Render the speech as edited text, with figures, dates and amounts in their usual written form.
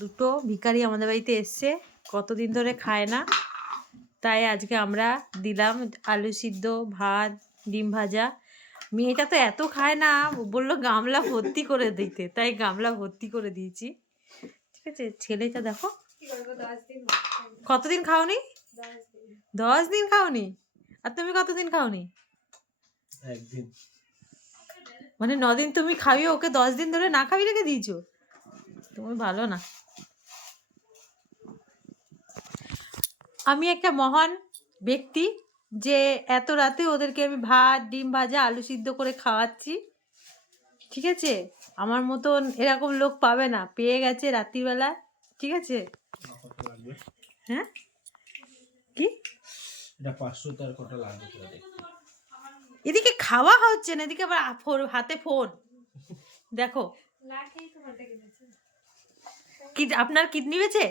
দুটো ভিখারি আমাদের বাড়িতে এসছে, কতদিন ধরে খায় না, তাই আজকে আমরা দিলাম আলু সিদ্ধ, ভাত, ডিম ভাজা। মেয়েটা তো এত খায় না, বললো গামলা ভর্তি করে দিতে, তাই গামলা ভর্তি করে দিয়েছি। ঠিক আছে, ছেলেটা দেখো। কতদিন খাওনি? 10 দিন খাওনি? আর তুমি কতদিন খাওনি? একদিন। মানে 9 দিন তুমি খাইয়ে ওকে 10 দিন ধরে না খাবি রেখে দিয়েছো? তুমি ভালো না। আমি একটা মহান ব্যক্তি যে এত রাতে ওদেরকে আমি ভাত, ডিম ভাজা, আলু সিদ্ধ করে খাওয়াচ্ছি। ঠিক আছে, আমার মতন এরকম লোক পাবে না, পেয়ে গেছে রাত্রিবেলা। ঠিক আছে, হ্যাঁ কি এটা 500 তার কত লাগবে তোরা দেখ। এদিকে খাওয়া হচ্ছে না, এদিকে আবার হাতে ফোন দেখো। কি আপনার কিডনি বেচে?